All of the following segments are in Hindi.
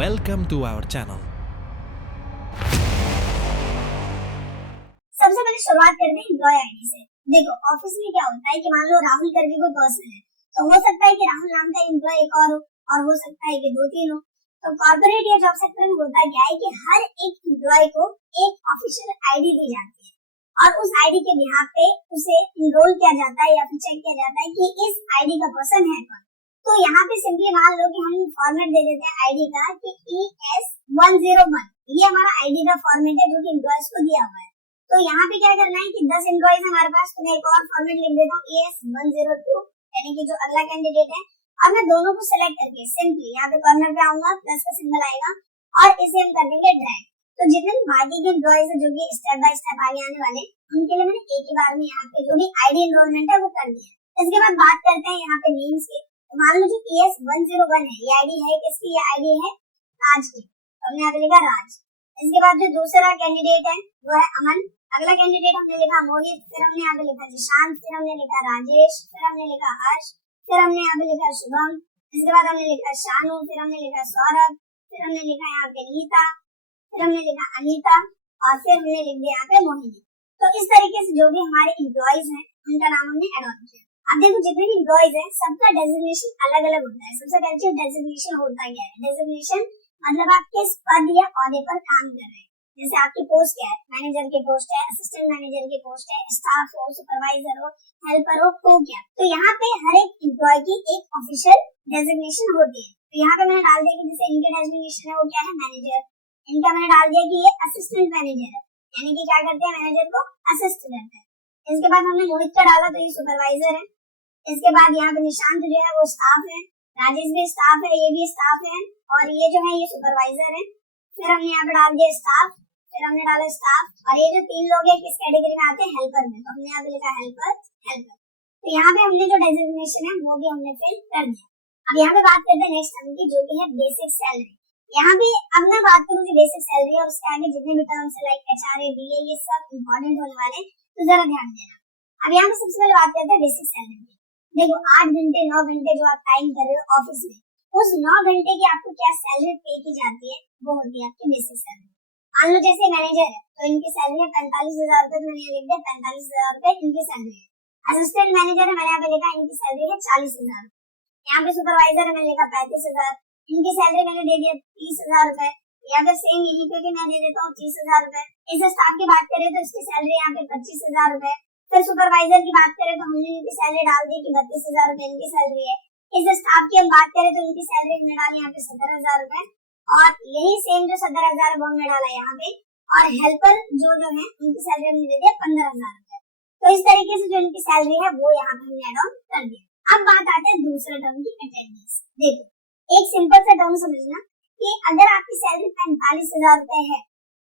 Welcome to our channel. सबसे पहले शुरुआत करते हैं एम्प्लॉय आईडी से। देखो ऑफिस में क्या होता है कि मान लो राहुल करके कोई पर्सन है, तो हो सकता है कि राहुल नाम का एम्प्लॉय एक और हो सकता है कि 2-3 हो। तो कॉर्पोरेट या जॉब सेक्टर में होता क्या है कि हर एक एम्प्लॉय को एक ऑफिशियल आईडी दी जाती है और उस आईडी के बिहाफ पे उसे इनरोल किया जाता है या फिर चेक किया जाता है कि इस आईडी का पर्सन है कौन। तो यहाँ पे सिंपली मान लो कि हम फॉर्मेट दे देते हैं आईडी का कि ES101, ये हमारा आईडी का फॉर्मेट है जो कि एम्प्लॉयज को दिया हुआ है। तो यहाँ पे क्या करना है कि 10 एम्प्लॉयज हमारे पास, तो मैं एक और फॉर्मेट लिख देता हूँ ES102, यानी कि जो अगला कैंडिडेट है। अब मैं दोनों को सिलेक्ट करके सिंपली यहाँ पे कॉर्नर पे आऊंगा, प्लस का सिंबल आएगा और इसे हम कर देंगे ड्रैग। तो जितने बाकी के एम्प्लॉयज है जो कि स्टेप बाय स्टेप आगे आने वाले, उनके लिए मैंने एक ही बार में यहाँ पे जो भी आईडी एनरोलमेंट है वो कर दिया। इसके बाद बात करते हैं यहाँ पे नेम्स की। तो मान लो जो ES101 है, ये आईडी है किसकी? ये आईडी है राज की, तो हमने यहाँ पे लिखा राज। इसके बाद जो दूसरा कैंडिडेट है वो है अमन, अगला कैंडिडेट हमने लिखा मोहित, फिर हमने यहाँ पे लिखा जिशांत, फिर हमने लिखा राजेश, फिर हमने लिखा हर्ष, फिर हमने यहाँ पे लिखा शुभम, इसके बाद हमने लिखा शानू, फिर हमने लिखा सौरभ, फिर हमने लिखा यहाँ पे नीता, फिर हमने लिखा अनीता और फिर हमने लिख दिया यहाँ पे मोहिनी। तो इस तरीके से जो भी हमारे एम्प्लॉयज हैं उनका नाम हमने ऐड ऑन किया। अब देखो जितने भी एम्प्लॉयज हैं सबका डेजिग्नेशन अलग अलग होता है। सबसे पहले डेजिग्नेशन होता क्या है? डेजिग्नेशन मतलब आप किस पद या ओहदे पर काम कर रहे हैं। जैसे आपकी पोस्ट क्या है? मैनेजर की पोस्ट है, असिस्टेंट मैनेजर की पोस्ट है, स्टाफ हो, सुपरवाइजर हो, हेल्पर हो, तो क्या। तो यहाँ पे हर एक एम्प्लॉय की एक ऑफिशियल डेजिग्नेशन होती है। तो यहाँ पे मैंने डाल दिया कि जैसे इनके डेजिग्नेशन है वो क्या है? मैनेजर। इनका मैंने डाल दिया कि ये असिस्टेंट मैनेजर है, यानी कि क्या करते हैं? मैनेजर को असिस्ट करते हैं। इसके बाद हमने मोहित का डाला तो ये सुपरवाइजर है। इसके बाद यहाँ पे निशांत जो है वो स्टाफ है, राजेश भी स्टाफ है, ये भी स्टाफ है और ये जो है ये सुपरवाइजर है। फिर हमने यहाँ पे डाल दिया स्टाफ, फिर हमने डाला स्टाफ और ये जो 3 लोग हैं किस कैटेगरी में आते हैं? हेल्पर में, तो हमने यहाँ पे लिखा हेल्पर। तो यहाँ पे हमने जो डेजिग्नेशन है वो भी हमने फिल कर दिया। अब यहाँ पे बात करते हैं नेक्स्ट टर्म की जो कि है बेसिक सैलरी। यहाँ पे अब मैं बात करूँ बेसिक सैलरी और उसके आगे जितने भी टर्म्स है लाइक HRA, DA, ये सब इम्पोर्टेंट होने वाले, तो जरा ध्यान देना। अब यहाँ पे सबसे पहले बात करते हैं बेसिक सैलरी की। देखो 8 घंटे 9 घंटे जो आप टाइम कर रहे हो ऑफिस में, उस 9 घंटे की आपको क्या सैलरी पे की जाती है? वो होती है आपकी बेसिक सैलरी। मान लो जैसे मैनेजर है तो इनकी सैलरी है 45,000 रुपए, तो मैंने यहाँ लिख दिया 45,000 रुपए इनकी सैलरी है। असिस्टेंट मैनेजर है, मैंने यहाँ पे लिखा इनकी सैलरी है 40,000। यहाँ पे सुपरवाइजर है, मैंने लिखा 35,000, इनकी सैलरी मैंने दे दिया 30,000 रुपए, या फिर सेम यही पे मैं दे देता हूँ 30,000 रुपए। इस स्टाफ की बात करें तो इसकी सैलरी यहाँ पे 25,000 रुपए। फिर सुपरवाइजर की बात करें तो हमने इनकी सैलरी डाल दी कि 32,000 रुपए इनकी सैलरी है। इस स्टाफ की हम बात करें तो इनकी सैलरी हमने डाली यहाँ पे 17,000 रुपए और यही सेम जो 17,000 है वो हमने डाला यहाँ पे। और हेल्पर जो है उनकी सैलरी हमने दे दिया 15,000 रुपए। तो इस तरीके से जो इनकी सैलरी है वो यहाँ पे हमने एड ऑन कर दिया। अब बात आते हैं दूसरे टर्म की, अटेंडेंस। देखो एक सिंपल सा टर्म समझना कि अगर आपकी सैलरी 45,000 रुपए है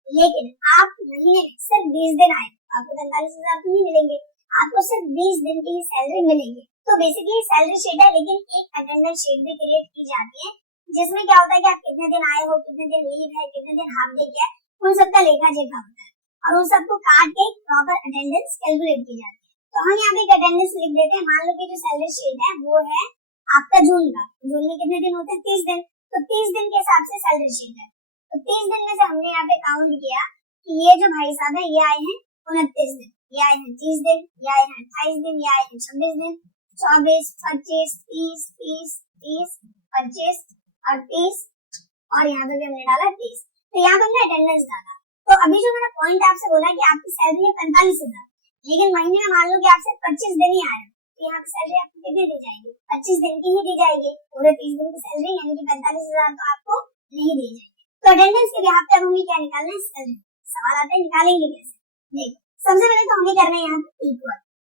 लेकिन आप महीने में सिर्फ 20 दिन आए, आपको 45,000 तो नहीं मिलेंगे, आपको सिर्फ 20 दिन की सैलरी मिलेगी। तो बेसिकली सैलरी शीट है लेकिन एक अटेंडेंस शीट भी क्रिएट की जाती है जिसमें क्या होता है कि आप कितने दिन आए हो, कितने दिन लीव है, कितने दिन हाफ डे क्या है, उन सबका लेखा जोखा होता है और उन सबको काट के प्रॉपर अटेंडेंस कैलकुलेट की जाती है। तो हम यहाँ पे एक अटेंडेंस लिख देते हैं। मान लो कि जो सैलरी शीट है वो है आपका जून का, जून में कितने दिन होते हैं? 30 दिन। तो 30 दिन के हिसाब से सैलरी शीट है। तो 30 दिन में से हमने यहाँ पे काउंट किया कि ये जो भाई साहब है ये आए हैं 29 दिन, ये आए हैं 30 दिन, ये आए हैं 28 दिन, ये आए हैं 26 दिन, 24, 25, 30, 30, 30, 25 और 30 और यहाँ पे भी हमने डाला 30। तो यहाँ पे हमने अटेंडेंस डाला। तो अभी जो मैंने पॉइंट आपसे बोला कि आपकी सैलरी है 45,000 लेकिन महीने में मान लो कि आपसे 25 दिन ही आ रहे हैं, तो यहाँ पे सैलरी आपको कितनी दी जाएगी? 25 दिन की ही दी जाएगी। पूरे 30 दिन की सैलरी यानी कि 45,000 तो आपको नहीं दी जाएगी। तो अटेंडेंस के बिहाफ पे हमें क्या निकालना है? सैलरी। सवाल आता है निकालेंगे कैसे? देखो सबसे पहले तो हमें करना है यहाँ पे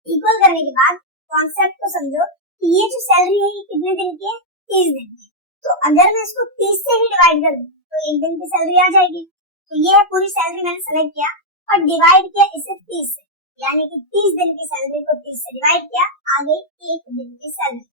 इक्वल करने के बाद कॉन्सेप्ट को समझो कि ये जो सैलरी है ये कितने दिन की है? 30 दिन की। तो अगर मैं इसको 30 से ही डिवाइड कर दूं तो 1 दिन की सैलरी आ जाएगी। तो ये है पूरी सैलरी मैंने सेलेक्ट किया और डिवाइड किया इसे 30 से, यानी कि 30 दिन की सैलरी को 30 से डिवाइड किया, आ गई 1 दिन की सैलरी।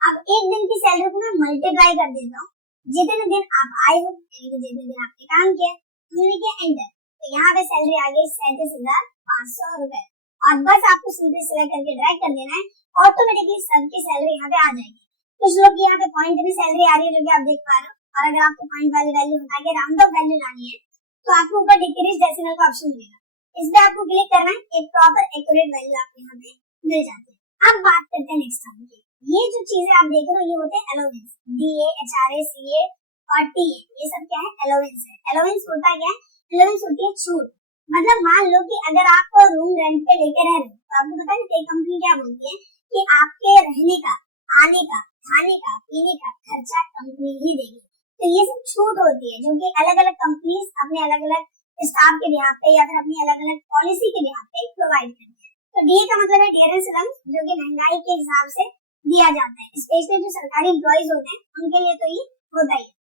अब 1 दिन की सैलरी को मैं मल्टीप्लाई कर देता हूँ जितने दिन आप आए हो, जितने दिन आपने काम किया, हमने किया एंटर। तो यहाँ पे सैलरी आ गई 37,500 रुपए और बस आपको सिंपली सिलेक्ट करके ड्रैग कर देना है, ऑटोमेटिकली सबकी सैलरी यहाँ पे आ जाएगी। कुछ लोग की यहाँ पे पॉइंट में सैलरी आ रही है जो कि आप देख पा रहे हो, और अगर आपको पॉइंट वाली वैल्यू हटा के राउंड ऑफ वैल्यू लानी है तो आपको ऊपर डिक्रीज डेसिमल का ऑप्शन मिलेगा, इस पे आपको क्लिक करना है, एक प्रॉपर एक्यूरेट वैल्यू आपको यहाँ पे मिल जाती है। अब बात करते हैं नेक्स्ट टर्म की। ये जो चीजें आप देख रहे हो ये होते हैं अलाउंस, डीए, एचआरए, सीए और टीए, ये सब क्या है? अलाउंस है। अलाउंस होता क्या है? अलाउंस होती है छूट। मतलब मान लो कि अगर आप रूम रेंट पे लेके रह रहे हो तो आपको पता है कई कंपनी क्या बोलती है कि आपके रहने का, आने का, खाने का, पीने का खर्चा कंपनी ही देगी। तो ये सब छूट होती है जो कि अलग अलग कंपनीज अपने अलग अलग स्टाफ के बिहाफ पे या फिर अपनी अलग अलग पॉलिसी के बिहाफ पे प्रोवाइड करती है। तो डीए का मतलब है डियरेंस अलाउंस, जो कि महंगाई के हिसाब से दिया जाता है, स्पेशली जो सरकारी एम्प्लॉइज होते हैं उनके लिए तो ये होता ही है।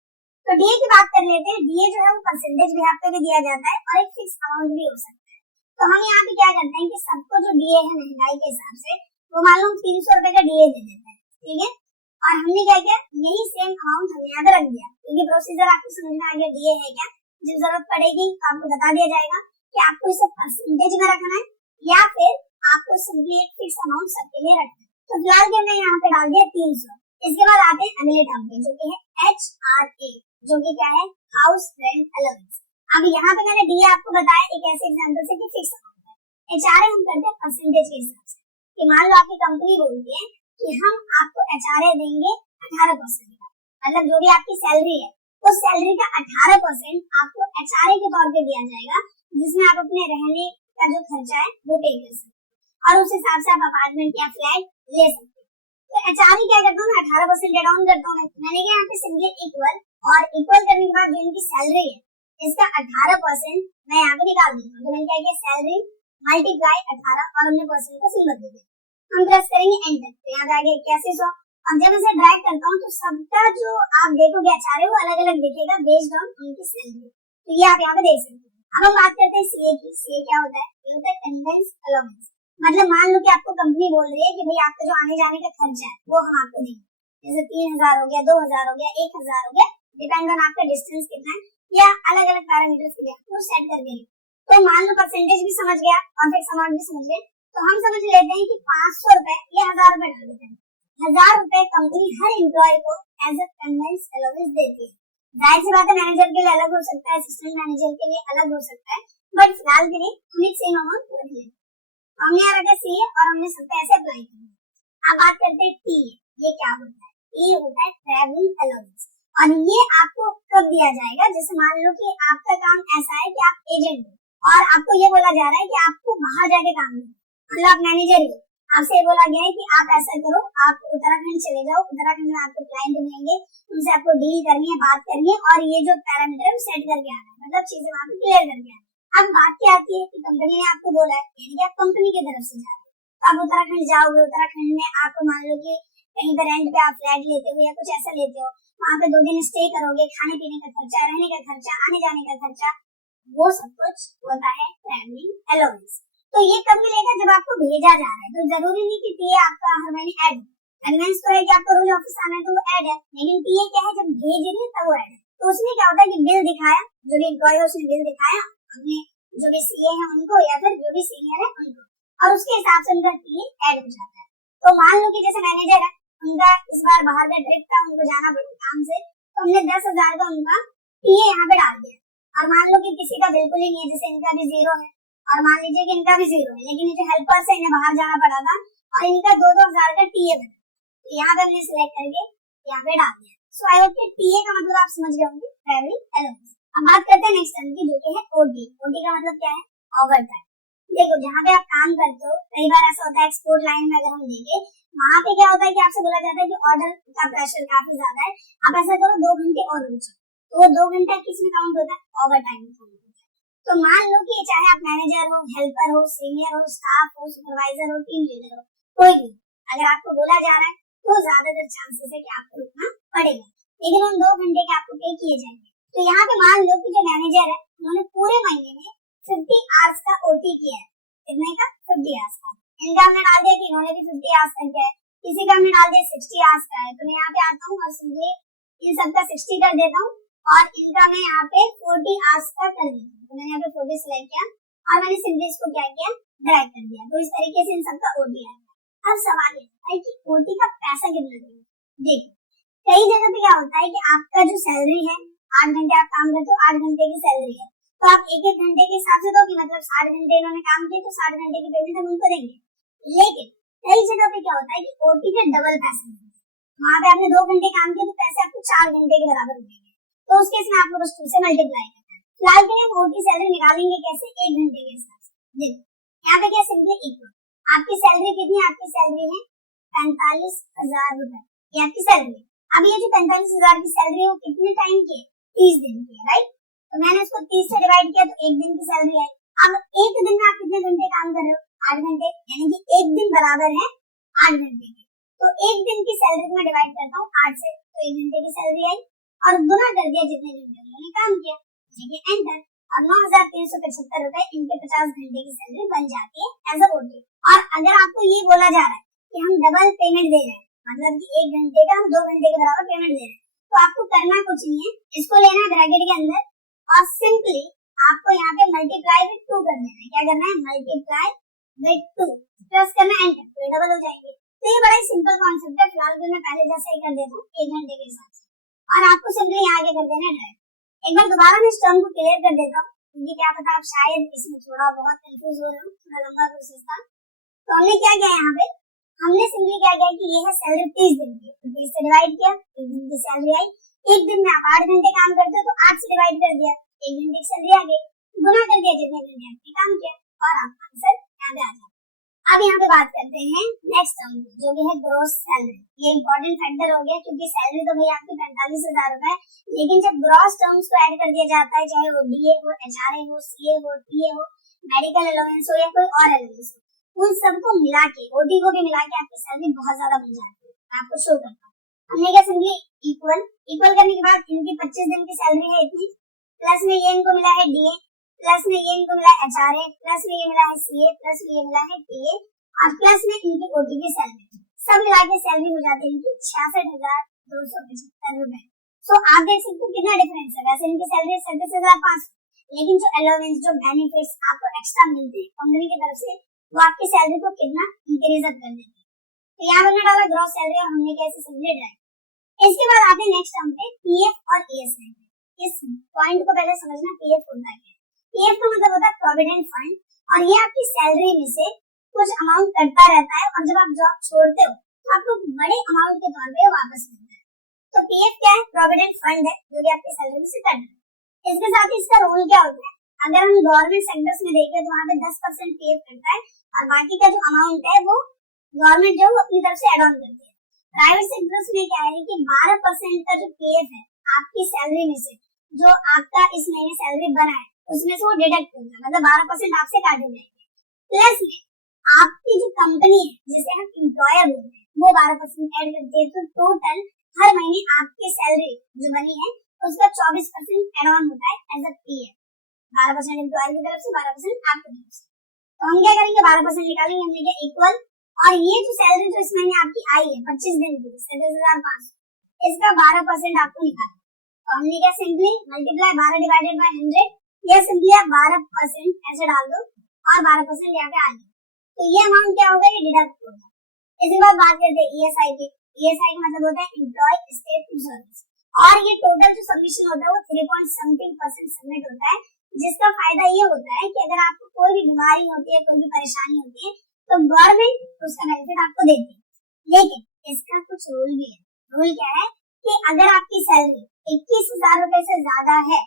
तो डीए की बात कर लेते हैं। डीए जो है वो परसेंटेज बिहाफ पे भी दिया जाता है और एक फिक्स अमाउंट भी हो सकता है। तो हम यहाँ पे क्या करते हैं कि सबको जो डीए है महंगाई के हिसाब से वो मालूम 300 रुपए का डीए दे देता है, ठीक है। और हमने क्या किया, यही सेम अमाउंट हमने यहाँ पे रख दिया, क्योंकि प्रोसीजर आपको समझ में आ गया डीए है क्या। जब जरूरत पड़ेगी आपको बता दिया जाएगा कि आपको इसे परसेंटेज में रखना है या फिर आपको सिंपली एक फिक्स अमाउंट सबके लिए रखना है। तो फिलहाल के हमने यहाँ पे डाल दिया 300। इसके बाद आते हैं अगले टर्म पे जो कि है एचआरए, जो कि क्या है? House rent allowance. अब यहाँ पे मैंने डीए आपको बताया एक ऐसे एग्जांपल से कि फिक्स अमाउंट है। एचआरए हम करते हैं परसेंटेज के हिसाब से, कि मान लो आपकी कंपनी बोलती है कि हम आपको एचआरए देंगे 18% का, मतलब जो भी आपकी सैलरी है उस सैलरी का 18% आपको एचआरए के तौर पे दिया जाएगा, जिसमें आप अपने रहने का जो खर्चा है वो पे कर सकते हैं और उस हिसाब से आप अपार्टमेंट या फ्लैट ले सकते हैं। तो एचआरए क्या करता हूँ, 18% ले डाउन करता हूँ। मैंने यहाँ पे सिंपली इक्वल, और इक्वल करने के बाद जो इनकी सैलरी है इसका 18% मैं यहाँ पे निकाल देता हूँ। तो मैंने क्या किया, सैलरी मल्टीप्लाई 18 और हमने परसेंट का सिंबल दे दिया। हम प्रेस करेंगे एंटर, तो यहाँ पे आ गया 8100। अब जब इसे ड्रैग करता हूँ तो सबका जो आप देखोगे एचआरए वो अलग अलग दिखेगा बेस्ड ऑन उनकी सैलरी। तो ये आप यहाँ पे देख सकते हैं। अब हम बात करते हैं सीए की। सीए क्या होता है? ये होता है कन्वेंस अलाउंस। मतलब मान लो कि आपको कंपनी बोल रही है कि भाई आपका जो आने जाने का खर्चा है वो हम आपको देंगे, जैसे 3000 हो गया, 2000 हो गया, 1000 हो गया, डिपेंड ऑन आपका डिस्टेंस कितना है या अलग अलग पैरामीटर्स के लिए आपको सेट करके। तो मान लो परसेंटेज भी समझ गया और फिक्स अमाउंट भी समझ गए, तो हम समझ लेते हैं कि 500 रुपए या 1000 रुपए डाल देते हैं। 1000 रुपए कंपनी हर एम्प्लॉय को एज अ कन्वेंस अलाउंस देती है। जाहिर सी बात है मैनेजर के लिए अलग हो सकता है, असिस्टेंट मैनेजर के लिए अलग हो सकता है, बट फिलहाल के लिए हम एक सेम अमाउंट रख लेते हैं। हमने यहाँ रखा सीए और हमने सब पे ऐसे अप्लाई किया। अब बात करते हैं टी। ये क्या होता है? ये होता है ट्रैवलिंग अलाउंस। और ये आपको कब दिया जाएगा? जैसे मान लो कि आपका काम ऐसा है कि आप एजेंट हो और आपको ये बोला जा रहा है कि आपको बाहर जाके काम करना, मतलब आप मैनेजर हो, आपसे ये बोला गया है कि आप ऐसा करो, आप उत्तराखंड चले जाओ, उत्तराखंड में आपको क्लाइंट मिलेंगे, उनसे आपको डील करनी है, बात करनी है और ये जो पैरामीटर सेट करके आना है, मतलब चीजें वहां पे क्लियर करके आना है। अब बात क्या आती है कि कंपनी ने आपको बोला है, यानी कि आप कंपनी की तरफ से जा रहे हो, तो आप उत्तराखंड जाओगे, उत्तराखंड में आप मान लो कि कहीं पर रेंट पे आप फ्लैट लेते हो या कुछ ऐसा लेते हो, वहां पे 2 दिन स्टे करोगे, खाने पीने का खर्चा, रहने का खर्चा, आने जाने का खर्चा, वो सब कुछ होता है ट्रैवलिंग अलाउंस। तो ये कब मिलेगा? जब आपको भेजा जा रहा है। तो जरूरी नहीं कि टीए आपका हर महीने ऐड, कन्वेंस तो है कि आपको रोज ऑफिस आना है तो वो ऐड है, लेकिन टीए क्या है, जब भेज रही है तब वो ऐड है। तो उसमें क्या होता है कि बिल दिखाया, जो भी एम्प्लॉय है उसने बिल दिखाया अपने जो भी सीए है उनको या फिर जो भी सीनियर है उनको, और उसके हिसाब से उनका टीए ऐड हो जाता है। तो मान लो कि जैसे मैनेजर है, उनका इस बार बाहर का ट्रिप था, उनको जाना पड़ा काम से, तो हमने 10,000 का उनका टीए यहाँ पे डाल दिया। और मान लो कि किसी का बिल्कुल ही नहीं है, जैसे इनका भी 0 है और मान लीजिए कि इनका भी 0 है, लेकिन ये जो हेल्पर्स है इन्हें बाहर जाना पड़ा था और इनका 2,000 का टीए बना, तो यहाँ पे हमने सिलेक्ट करके यहाँ पे डाल दिया। सो आई होप कि टीए का मतलब आप समझ गए होंगे, ट्रैवलिंग अलाउंस। अब बात करते हैं नेक्स्ट टर्म की, जो कि है ओटी। ओटी का मतलब क्या है? Over time. देखो जहाँ पे आप काम करते हो, कई बार ऐसा होता है एक्सपोर्ट लाइन में अगर हम देखें, वहाँ पे क्या होता है कि आपसे बोला जाता है कि ऑर्डर का प्रेशर काफी ज्यादा है, आप ऐसा करो 2 घंटे और रुको, तो वो 2 घंटा किस में काउंट होता है? ओवर टाइम में काउंट होता है। तो मान लो कि चाहे आप मैनेजर हो, हेल्पर हो, सीनियर हो, स्टाफ हो, सुपरवाइजर हो, टीम लीडर हो, कोई भी, अगर आपको बोला जा रहा है तो ज्यादातर चांसेस है कि आपको रुकना पड़ेगा, लेकिन उन 2 घंटे के आपको पे किए जाएंगे। तो यहाँ पे मान लो कि जो मैनेजर है उन्होंने पूरे महीने में 50 आवर्स का ओटी किया है। कितने का? 50 आवर्स का। इनका हमने डाल दिया कि इन्होंने भी 50 आवर्स का किया है, किसी का हमने डाल दिया 60 आवर्स का है, तो मैं यहाँ पे आता हूँ और सीधे इन सबका 60 कर देता हूँ और इनका मैं यहाँ पे 40 आवर्स का कर देता हूँ। तो मैंने यहाँ पे 40 सिलेक्ट किया और मैंने सिंपली इसको क्या किया? ड्रैग कर दिया। तो इस तरीके से इन सबका ओटी आएगा। अब सवाल ये है कि ओटी का पैसा कितना देंगे? देखो कई जगह पे क्या होता है कि आपका जो सैलरी है 8 घंटे आप काम करते हो, 8 घंटे की सैलरी है, तो आप एक एक घंटे के हिसाब से दो कि मतलब 60 घंटे इन्होंने काम किए तो 60 घंटे की पेमेंट हम उनको देंगे। लेकिन कई जगह पे क्या होता है कि ओटी के डबल पैसे मिलते हैं, वहां पे आपने 2 घंटे काम किया तो पैसे आपको 4 घंटे के बराबर मिलेंगे, तो उस केस में आपको बस 2 से मल्टीप्लाई करना है। फिलहाल के लिए हम ओटी सैलरी निकालेंगे कैसे, 1 घंटे के हिसाब से। देखो यहाँ पे क्या सिंपली इक्वल, आपकी सैलरी कितनी है, आपकी सैलरी है 45,000 रुपए, ये आपकी सैलरी है। अब ये जो 45,000 की सैलरी है वो कितने टाइम की है, 30 दिन की है, राइट। तो मैंने इसको 30 से डिवाइड किया तो 1 दिन की सैलरी आई। अब एक दिन में आप कितने घंटे काम कर रहे हो, 8 घंटे, यानी कि एक दिन बराबर है 8 घंटे के। तो एक दिन की सैलरी को मैं डिवाइड करता हूँ 8 से, तो 1 घंटे की सैलरी आई और गुना कर दिया जितने घंटे उन्होंने काम किया, ठीक है, एंटर। और 9,375 रुपए इनके 50 घंटे की सैलरी बन जाती है एज अ ओटी। और अगर आपको ये बोला जा रहा है कि हम डबल पेमेंट दे रहे हैं, मतलब कि 1 घंटे का हम 2 घंटे के बराबर पेमेंट दे रहे हैं, तो आपको करना कुछ नहीं है, इसको लेना ब्रैकेट के अंदर और सिंपली आपको यहाँ पे मल्टीप्लाई विद 2 कर देना है। क्या करना है, मल्टीप्लाई विद 2 प्लस करना है, एंटर, तो डबल हो जाएंगे। तो ये बड़ा ही सिंपल कॉन्सेप्ट है, फिलहाल तो मैं पहले जैसा ही कर देता हूँ 1 घंटे के हिसाब से, और आपको सिंपली यहाँ आगे कर देना है ड्राइव। एक बार दोबारा मैं इस टर्म को क्लियर कर देता हूँ, क्योंकि क्या पता आप शायद इसमें थोड़ा बहुत कंफ्यूज हो रहे हो, थोड़ा लंबा प्रोसेस था। तो हमने क्या किया यहाँ पे, हमने सिंपली क्या किया कि ये है सैलरी 30 दिन की, तो 30 से डिवाइड किया, 1 दिन की सैलरी आई। एक दिन में आप 8 घंटे काम करते हो तो 8 से डिवाइड कर दिया, 1 घंटे की सैलरी आ गई, गुना कर दिया जितने घंटे आपने काम किया, और आपका आंसर यहाँ पे आ जाता है। अब यहाँ पे बात करते हैं नेक्स्ट टर्म जो भी है ग्रॉस सैलरी। ये इंपॉर्टेंट फैक्टर हो गया, क्योंकि सैलरी तो भैया आपकी 45,000 रुपए, लेकिन जब ग्रॉस टर्म्स को ऐड कर दिया जाता है, चाहे वो डीए हो, एचआरए हो, सीए हो, टीए हो, मेडिकल अलाउंस हो या कोई और अलाउंस हो, उन सबको मिला के, ओटी को भी मिला के आपकी सैलरी बहुत ज्यादा बन जाती है। मैं आपको शो करता हूँ। हमने क्या सिंपली इक्वल करने के बाद इनकी 25 दिन की सैलरी है इतनी, प्लस में ये इनको मिला है डीए, प्लस में ये इनको मिला है एचआरए, प्लस में ये मिला है सीए, प्लस में ये मिला है टीए, और प्लस में इनकी ओटी की सैलरी, सब मिला के सैलरी हो जाती है इनकी 66,275 रुपए। सो आप देख सकते हो कितना डिफरेंस है। वैसे इनकी सैलरी 37,500, लेकिन जो अलाउंस, जो बेनिफिट्स आपको एक्स्ट्रा मिलते हैं कंपनी की तरफ से, वो आपकी सैलरी को कितना इंक्रीज अप कर देते हैं। तो यहाँ पर डाला ग्रॉस सैलरी और हमने कैसे समझे ड्राइव। इसके बाद आते हैं नेक्स्ट टर्म पे पीएफ और ईएसआई। इस पॉइंट को पहले समझना, पीएफ होता है। पीएफ का मतलब होता है प्रोविडेंट फंड, और ये आपकी सैलरी में से कुछ अमाउंट कटता रहता है, और जब आप जॉब छोड़ते हो तो आपको बड़े अमाउंट के तौर पे वापस मिलता है। तो पीएफ क्या है, प्रोविडेंट फंड है जो कि आपकी सैलरी में से कट है। इसके साथ ही इसका रोल क्या होता है, अगर हम गवर्नमेंट सेक्टर्स में देखें तो वहाँ पे 10% पीएफ कटता है, और बाकी का जो अमाउंट है वो गवर्नमेंट जो अपनी तरफ से एड ऑन करती है। प्राइवेट सेक्टर्स में क्या है कि 12% का जो पीएफ है आपकी सैलरी में से, जो आपका इस महीने सैलरी बना है उसमें से वो डिडक्ट होगा, मतलब 12% आपसे काटे जाएंगे। प्लस में आपकी जो कंपनी है जिसे हम एम्प्लॉयर बोलते हैं, वो 12% ऐड करती है। तो टोटल हर महीने आपकी सैलरी जो बनी है उसका 24% एड ऑन होता है एज अ पीएफ। 12% एम्प्लॉयर की तरफ से, 12% आपकी तरफ से। तो हम क्या करेंगे, 12% निकालेंगे, हमने क्या इक्वल, और ये जो सैलरी जो इस महीने आपकी आई है 25 दिन की 37,500, इसका 12% आपको निकालना। तो हमने क्या सिंपली मल्टीप्लाई 12 डिवाइडेड बाय 100, या सिंपली आप 12% ऐसे डाल दो और 12% यहाँ पे आ गया, तो ये अमाउंट क्या होगा, ये डिडक्ट होगा। इसके बाद बात करते हैं ईएसआई की। ईएसआई का मतलब होता है एम्प्लॉय स्टेट इंश्योरेंस, और ये टोटल जो सबमिशन होता है वो 3.something% सबमिट होता है, जिसका फायदा ये होता है कि अगर आपको कोई भी बीमारी होती है, कोई भी परेशानी होती है, तो गवर्नमेंट उसका बेनिफिट आपको देती है। लेकिन इसका कुछ रूल भी है। रूल क्या है कि अगर आपकी सैलरी 21,000 रुपए से ज्यादा है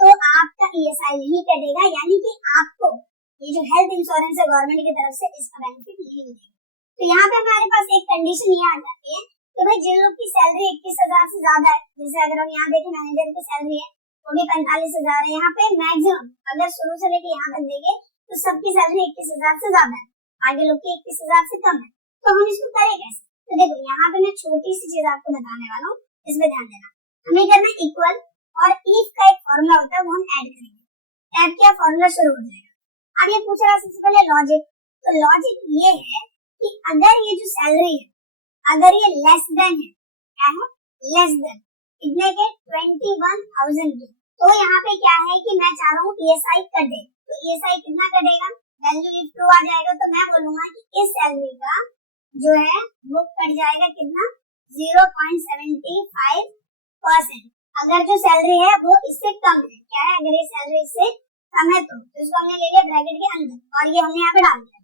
तो आपका ईएसआई नहीं कटेगा, यानी कि आपको ये जो हेल्थ इंश्योरेंस है गवर्नमेंट की तरफ से, इसका बेनिफिट नहीं मिलेगा। तो यहाँ पे हमारे पास एक कंडीशन ये आ जाती है कि भाई जिन लोग की सैलरी 21,000 से ज्यादा है, जैसे अगर हम यहाँ देखें मैनेजर की सैलरी है वो भी 45,000 है, यहाँ पे मैक्सिमम अगर शुरू से लेके यहाँ तक देंगे तो सबकी सैलरी 21,000 से ज्यादा है, आगे लोग की 21,000 से कम है। तो हम इसको करें कैसे, तो देखो यहाँ पे मैं छोटी सी चीज आपको बताने वाला हूँ, इसमें ध्यान देना। हमें करना इक्वल, और इफ का एक फॉर्मूला होता है वो हम ऐड करेंगे। ऐड किया, फॉर्मूला शुरू हो जाएगा। अब ये पूछ रहा है सबसे पहले लॉजिक, तो लॉजिक ये है कि अगर ये जो सैलरी है अगर ये लेस देन है, क्या है, लेस देन इतने के 21,000 की, तो यहाँ पे क्या है कि मैं चाह रहा हूँ ईएसआई कटे। तो ईएसआई कितना कटेगा, वैल्यू इफ ट्रू आ जाएगा, तो मैं बोलूंगा कि इस सैलरी का जो है वो कट जाएगा कितना, 0.75%। अगर जो सैलरी है वो इससे कम है, क्या है, अगर ये सैलरी इससे कम है तो इसको हमने ले लिया ब्रैकेट के अंदर और ये हमने यहाँ पे डाल दिया।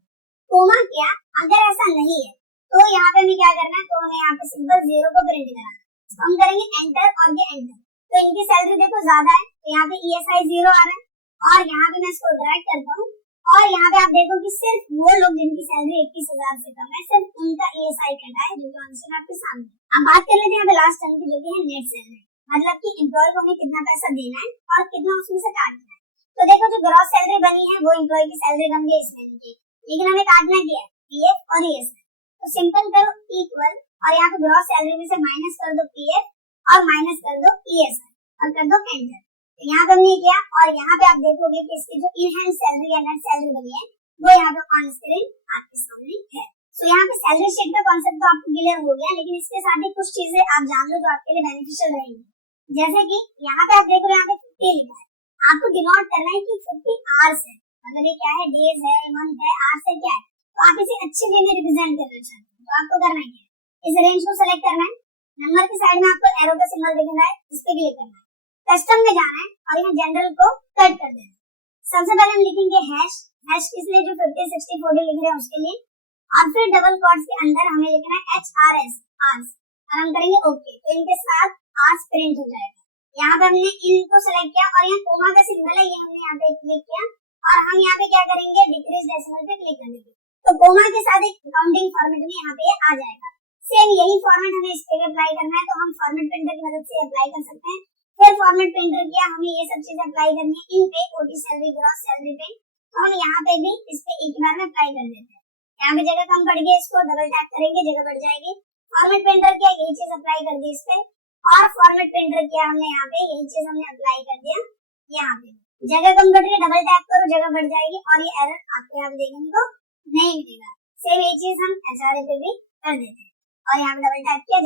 कोमा क्या, अगर ऐसा नहीं है तो यहाँ पे हमें क्या करना है, तो हमें यहाँ पे सिंपल 0 को प्रिंट करना है। तो हम करेंगे एंटर और ये एंटर। तो इनकी सैलरी देखो ज्यादा है, तो यहाँ पे ESI 0 आ रहा है और यहाँ पे मैं इसको ड्रैग करता हूँ और यहाँ पे आप देखो कि सिर्फ वो लोग जिनकी सैलरी 21,000 से कम है, सिर्फ उनका ESI कटा है, जो कि आंसर आपके सामने। अब बात कर लेते हैं यहाँ पे लास्ट टर्म की, जो कि है नेट सैलरी, मतलब कि एम्प्लॉय को हमें कितना पैसा देना है और कितना उसमें से काटना है। तो देखो जो ग्रॉस सैलरी बनी है वो एम्प्लॉय की सैलरी बन गई इस महीने की, लेकिन हमें काटना क्या है, PF और ESI। तो सिंपल करो इक्वल और यहाँ पे ग्रॉस सैलरी में से माइनस कर दो PF और माइनस कर दो ESI और कर दो एंटर। तो यहाँ पे हमने किया और यहाँ पे आप देखोगे कि इसकी जो इन हैंड सैलरी या नेट सैलरी बनी है वो यहाँ पे ऑन स्क्रीन आपके सामने है। सो यहाँ पे सैलरी शीट का कॉन्सेप्ट तो आपको क्लियर हो गया, लेकिन इसके साथ ही कुछ चीजें आप जान लो जो आपके लिए बेनिफिशियल रहेंगी। जैसे कि यहाँ पे आप देखो यहाँ पे 50 लिखा है, आपको डिनोट करना है कि 50 आवर्स है, मतलब ये क्या है, डेज है, मंथ है, आवर्स है, क्या है। तो आप इसे अच्छे वे में रिप्रेजेंट करना चाहते हैं तो आपको करना है क्या, इस रेंज को सेलेक्ट करना है, नंबर की साइड में आपको एरो का सिंबल दिख रहा है, इस पे क्लिक करना है, कस्टम में जाना है और यहाँ जनरल को कट कर देना है। सबसे पहले हम लिखेंगे हैश, हैश किस लिए, जो 50, 60, 40 लिख रहे हैं उसके लिए, और फिर डबल क्वोट्स के अंदर हमें लिखना है HRS, आवर्स, और हम करेंगे ओके। तो इनके साथ आवर्स प्रिंट हो जाएगा। यहाँ पे हमने इनको सेलेक्ट किया और यहाँ कोमा का सिंबल है, ये हमने यहाँ पे क्लिक किया और हम यहाँ पे क्या करेंगे, डिक्रीज डेसिमल पे क्लिक कर देंगे। तो कोमा के साथ एक काउंटिंग फॉर्मेट में यहाँ पे आ जाएगा। सेम यही फॉर्मेट हमें इस पे अप्लाई करना है, तो हम फॉर्मेट प्रिंटर की मदद से अप्लाई कर सकते हैं। फिर फॉर्मेट प्रिंटर किया, हमें ये सब चीजें अप्लाई करनी है इन पे, ओटी सैलरी, ग्रॉस सैलरी पे, तो हम यहाँ पे भी इस पे एक बार में अप्लाई कर देते हैं। यहाँ पे जगह कम पड़ गई, इसको डबल टैप करेंगे, जगह बढ़ जाएगी। फॉर्मेट प्रिंटर किया, यही चीज अप्लाई कर दी इस पे, और फॉर्मेट प्रिंटर किया हमने यहाँ पे, यही चीज हमने अप्लाई कर दिया यहाँ पे। जगह कम बढ़ रही है, डबल टैप करो, जगह बढ़ जाएगी और ये एरर आपको यहाँ पे देखने को नहीं मिलेगा। सेम यही चीज हम HRA पे भी कर देते हैं और यहाँ पे डबल टैप किया।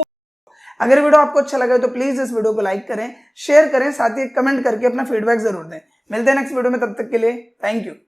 अगर वीडियो आपको अच्छा लगा तो प्लीज इस वीडियो को लाइक करें, शेयर करें, साथ ही कमेंट करके अपना फीडबैक जरूर दें। मिलते हैं नेक्स्ट वीडियो में, तब तक के लिए थैंक यू।